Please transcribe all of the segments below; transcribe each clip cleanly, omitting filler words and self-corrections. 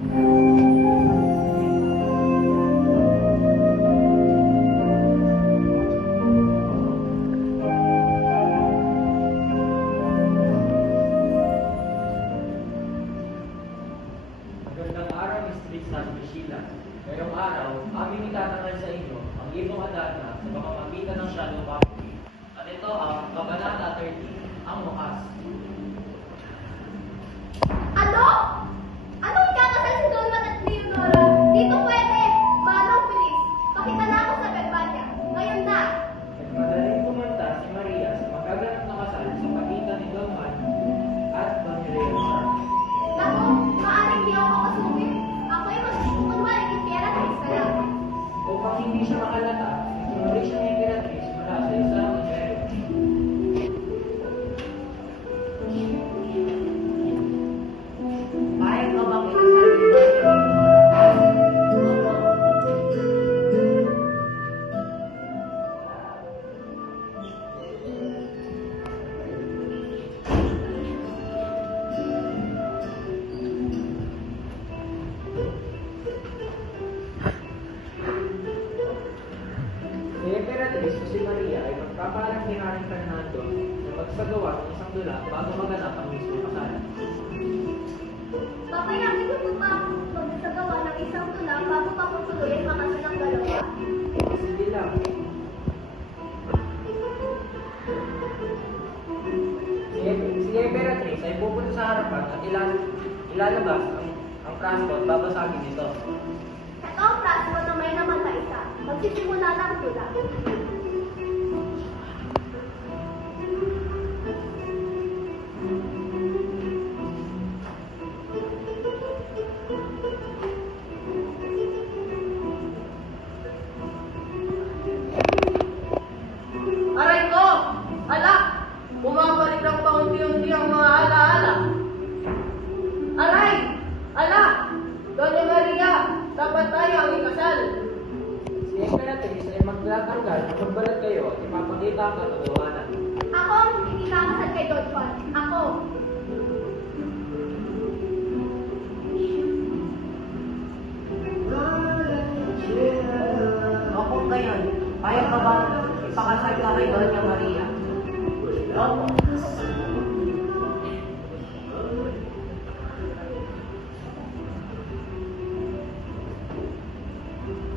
Magandang araw, Miss Tristan Priscilla. Ngayong araw, aming itatangal sa inyo ang libong adana sa pamamagitan ng shadow boxing. At ito ang Kabanata 13, ang wakas. Ano? Anong ikakasal si Don Juan at Leonora? Dito pwede! Manong, bilis! Pakita na ako sa Berbanya. Ngayon na! Nagmadaling pumunta si Maria sa magaganap na kasal sa pagitan ni Don Juan at Don Leonor. Naku, maaaring di ako makasungit. Ako'y magsikunwari kay Imperatriz na lang. Upang hindi siya makalata, sinuri siya ng Imperatriz mula sa isang imperyo. Payag ka bang ikasal ni Leonora? Si Imperatriz o si Maria ay magpapalang ni Haring Fernando na magsagawa ng isang dula bago maganap ang mismo kasalan. Papayakin niyo po ba magsagawa ng isang tula bago pa tuloy ang makasal ng dalawa? Sige lang. Si Imperatriz ay pupunta sa harapan at ilalabas ang frasco at babasagin ito. Ito ang praso na may naman na isa. Magsisimula na ang tula. Aray ko! Ala! Bumabalik ng paunti-unti ang mga alaala. Aray! Ala! Doña Maria! Dapat tayo ang ikasal. Si Imperatriz ay magtatanggal at magbalat kayo at ipapakita ang katotohanan. Ako ang hindi kakasal kay Don Juan. Ako. O kung gayon, payag ka bang ipakasal ka kay Doña Maria? Opo.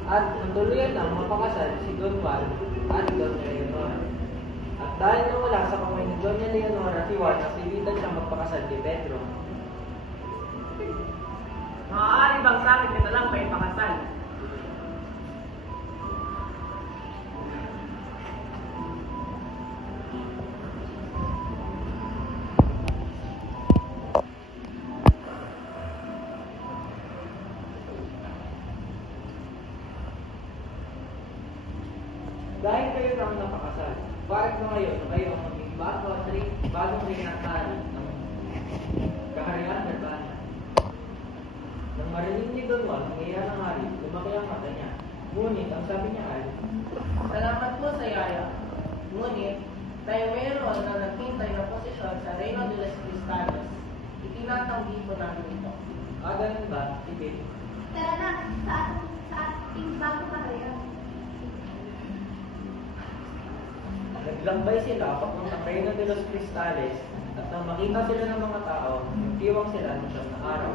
At natuluyan ng mapakasal si Don Juan at Doña Leonora. At dahil nawala sa kamay ni Doña Leonora si Juan, napilitan siyang magpakasal kay Pedro. Maaari bang sa akin na lang may pakasal? Dahil kayo nang napakasal, bakit ba ngayon na kayo ang maging bagong rinatari ng kaharian Berbanya? Nang marinig ni Don Juan ang iya ng hari, lumaki ang mata niya. Ngunit ang sabi niya ay, Salamat po sa yaya. Ngunit, tayo mayroon na naghintay na posisyon sa Reino de los Cristianos. Itinatanggi po namin ito. ganun ba? Sige. Tara na, sa ating bagong kaharian. Naglambay sila papuntang Reino de los Cristales at nang makita sila ng mga tao, nagtiwang sila ng siyam na araw.